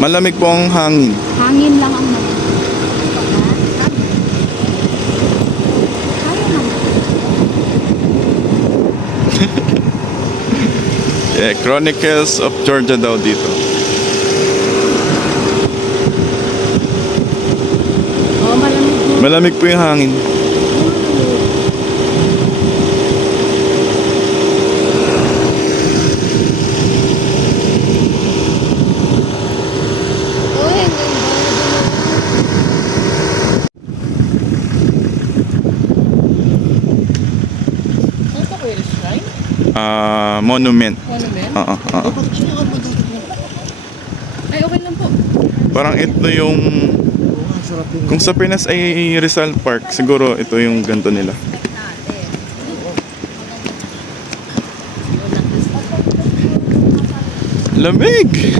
Malamig po ang hangin. Hangin lang ang malamig. Kaya naman. Chronicles of Georgia daw dito. Oh, malamig po. Malamig po yung hangin. Monument. Monument? Oo. Ay, okay lang po. Parang ito yung... Kung sa Pinas ay Rizal Park, siguro ito yung ganito nila. Lamig!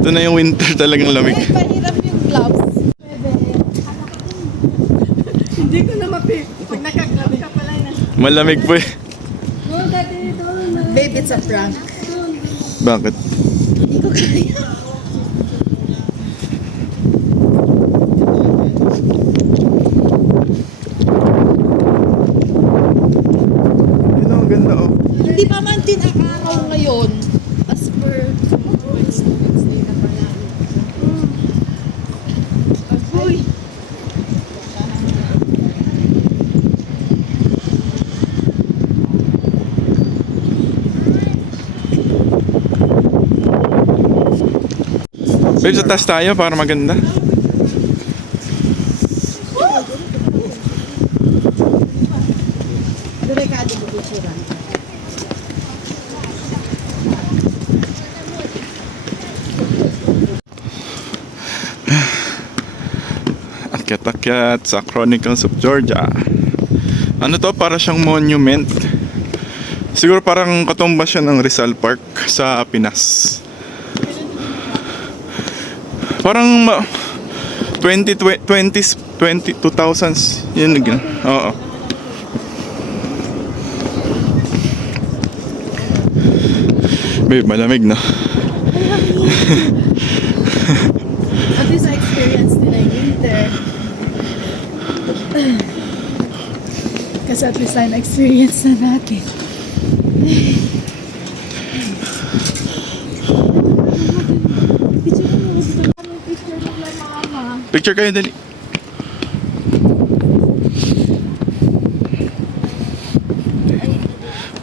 Ito na yung winter, talagang lamig. Ay, pahirap yung gloves. Hindi ko na mapi. Pag naka-gloves ka pala na. Malamig po eh. Babe, it's a prank. Bakit? Hindi ko kaya. Yun ang ganda oh. Hindi pa man din ang araw ngayon. As per Wednesday na pala. Uy! Babe, sa taas tayo para maganda. Delikado mo bitsura. Akyat-akyat sa Chronicles of Georgia. Ano to? Para siyang monument. Siguro parang katumbas siya ng Rizal Park sa Pinas. Parang 20s, 2000s. Yun, oo. Babe, malamig na. At least I experienced nila yung winter. Kasi at least I'm experienced na natin. Picture kayo, dali.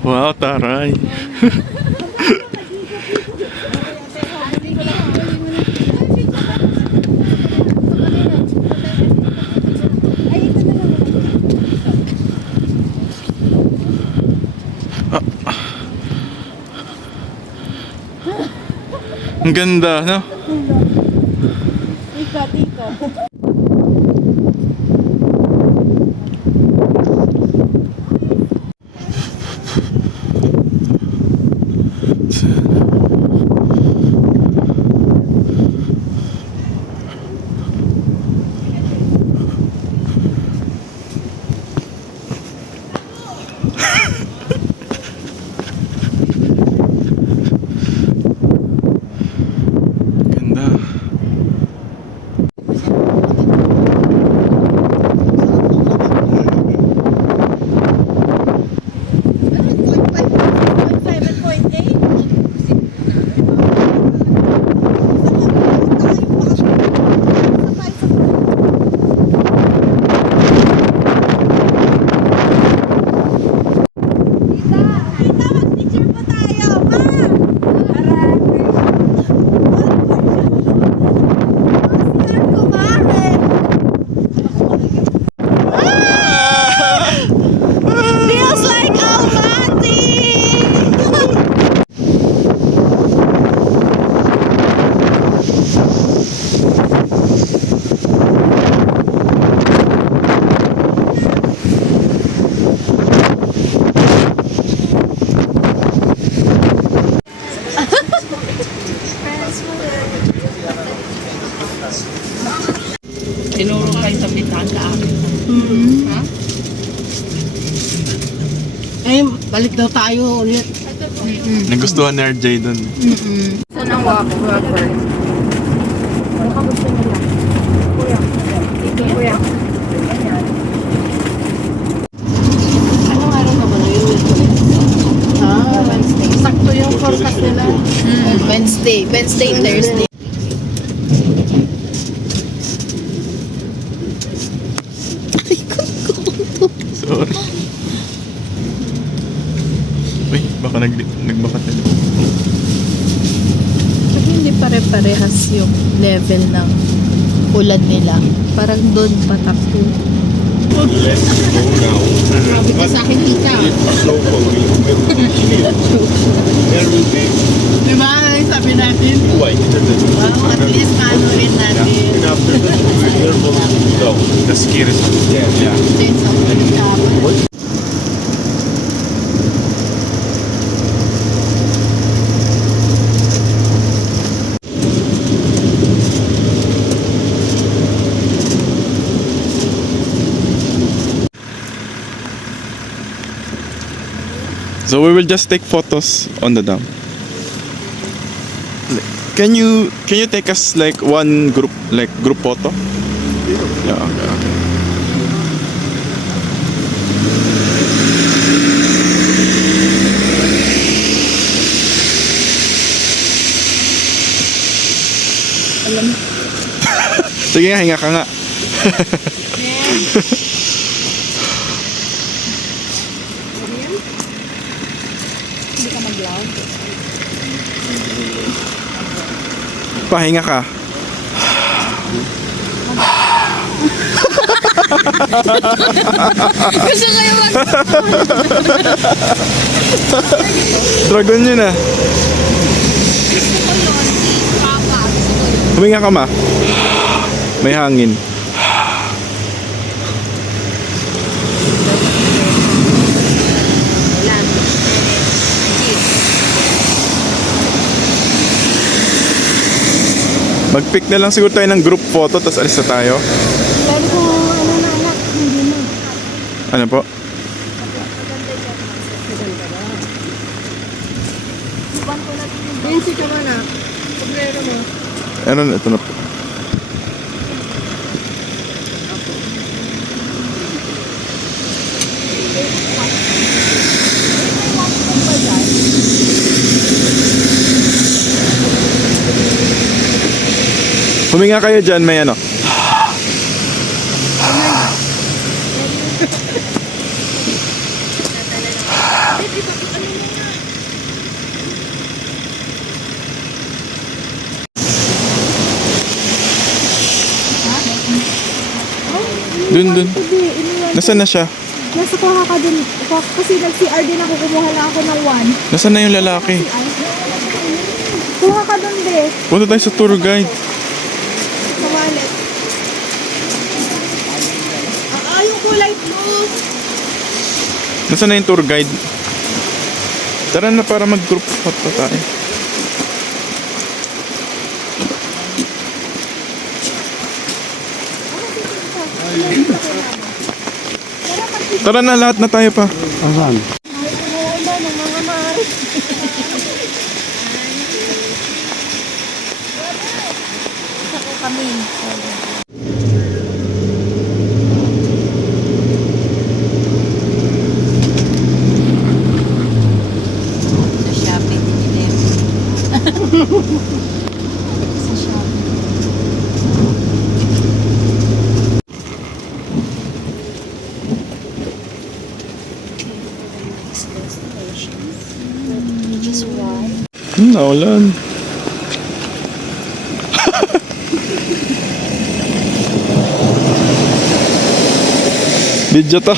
Wow, taray. Ang ganda, no? Ikot. Ganda. Tinuro kayo sa pintahan sa akin. Ha? Ay, balik daw tayo ulit. Nagustuhan ni RJ dun. Saan ang wafer? Ano ka gusto nila? Kuya. Anong araw na ba na yun? Wednesday. Sakto yung forecast nila. Wednesday, Thursday. Sorry. Uy, baka nagbaka tayo. Kasi hindi pare-parehas yung level ng ulan nila. Parang doon patakbo. Sabi ka sa akin, tita. Diba? Sabi natin. Wow, at least paano rin natin. The ski resort. Yeah. Sense of dapat. So we will just take photos on the dam. Can you take us like one group photo? Yeah, okay. Sige nga, hinga ka nga. Hindi ka mag-vlog? Pahinga ka. Gusto kayo mag... Dragon yun ah. Gusto ko yun. Si Papa. Gusto ko yun. Huminga ka ma. May hangin. Ulan. Mag-pick na lang siguro tayo ng group photo, tapos alis na tayo. Pero kung ano na anak, hindi na. Ano po? Ayun si Kamana. Sombrero mo. Ano, ito na po. Huminga kayo dyan, may ano. Dun. Nasaan na siya? Nasa kuha ka dun. Kasi nag-CR din ako, kumuha lang ako ng 1. Nasaan na yung lalaki? Kuha ka dun, be. Punta tayo sa tour guide. Sa wallet. Yung kulay blue. Nasaan na yung tour guide? Tara na para mag-group photo tayo. Tara na, lahat na tayo pa. Sa Shopee din nila Sa Shopee. Just one. Naulan. Video to.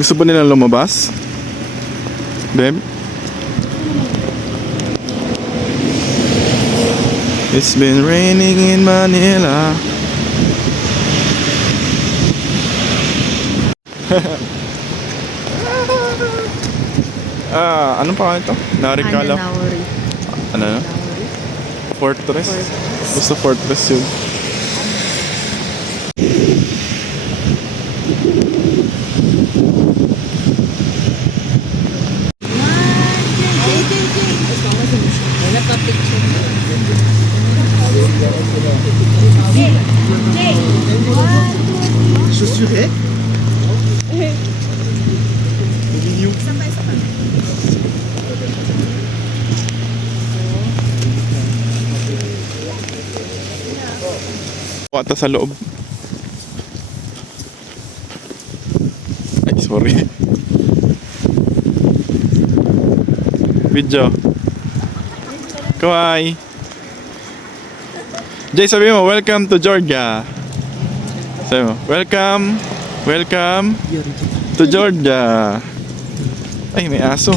Gusto ba nilang lumabas? Beb? It's been raining in Manila. Anong pangalan ito? Narikala? Nauri. Ano na? Fortress? Basta Fortress yun. Wata sa loob. Ay, sorry. Video. Kawai. Jay, sabi mo, welcome to Georgia. Sabi mo, welcome to Georgia. Ay, may aso.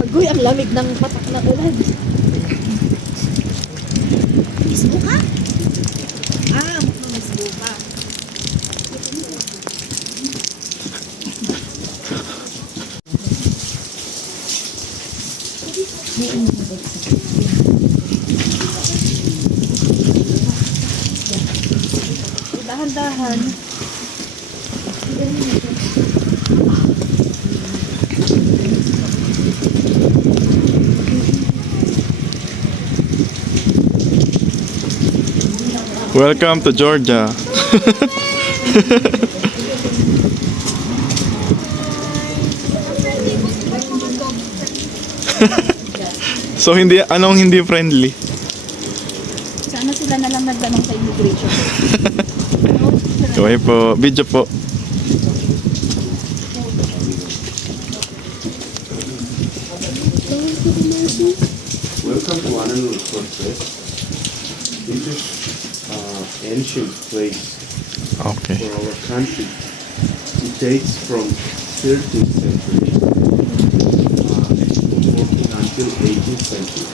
Agoy, ang lamig ng patak na ulan. Mismo ka? Mukhang mismo ka. Dahan-dahan. Welcome to Georgia. So anong hindi friendly? Sana sila na lang nagtanong sa immigration. Okay po, video po. Welcome to Ananur Fortress. This is ancient place Okay. for our country. It dates from 13th century, 14th until 18th century.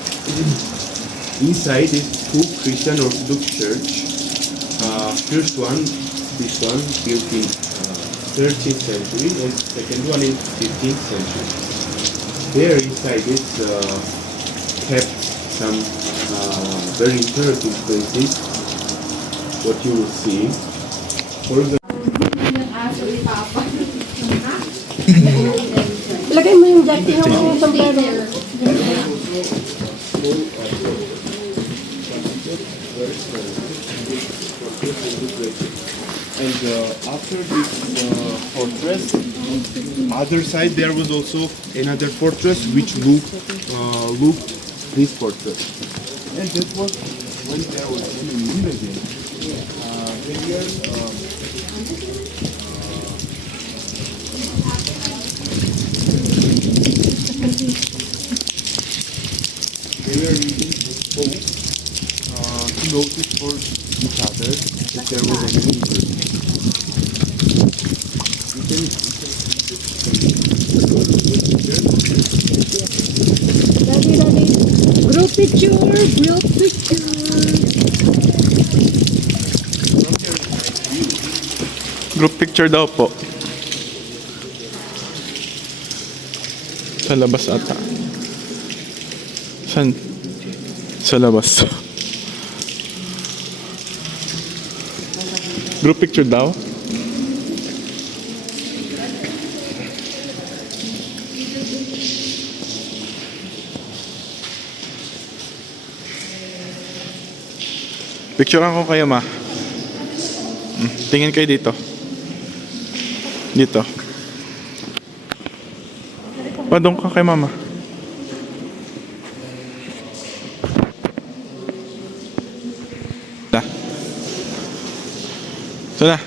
Inside is two Christian Orthodox church. First one, this one built in 13th century, and second one in 15th century. There inside is kept some very interesting places. What you will see. For example, Lagay mo yung jacket yung sombrero. and after this fortress, other side there was also another fortress which looked this fortress. And that was when there was enemy again. They were using this boat to notice for each other if there was any movement. Group picture, group picture. Group picture daw po. Sa labas ata. San? Sa labas. Group picture daw? Picturean ko kayo, ma. Tingin kayo dito. Dito. Doon ka kay mama. Na. So na.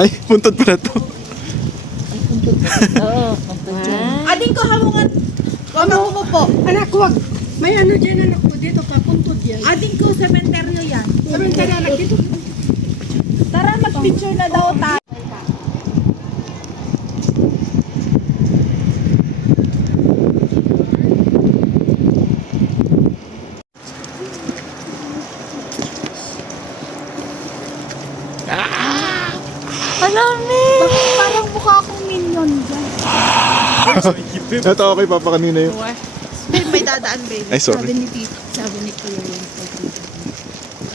Ay, puntod pala to. Ading ko hamungan. Wag mo po. Anak, wag. May ano dyan anak ko dito, papuntod yan. Ading ko sementeryo yan. Sabihin ka na anak dito. Tara, mag-picture na daw tayo. Alami! Parang mukha akong minion dyan. Ito okay, Papa, kanina yun. Babe, may dadaan, babe. Ay, sorry. Sabi ni Tito, sabi ni Kuya yun.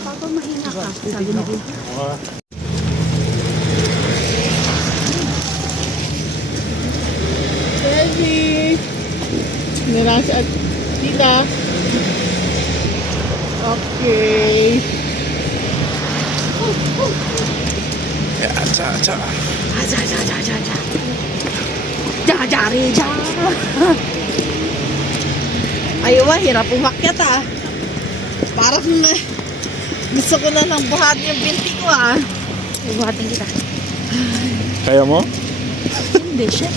Papa, mahina ka. Sabi ni Tito. Baby! Nirasa at tita. Okay. Yeah, cha. Jari, Ayaw, hirap umakyat ah. Parang gusto ko na nang buhatin yung binti ko ah. Buhatin kita. Kaya mo? Hindi siya.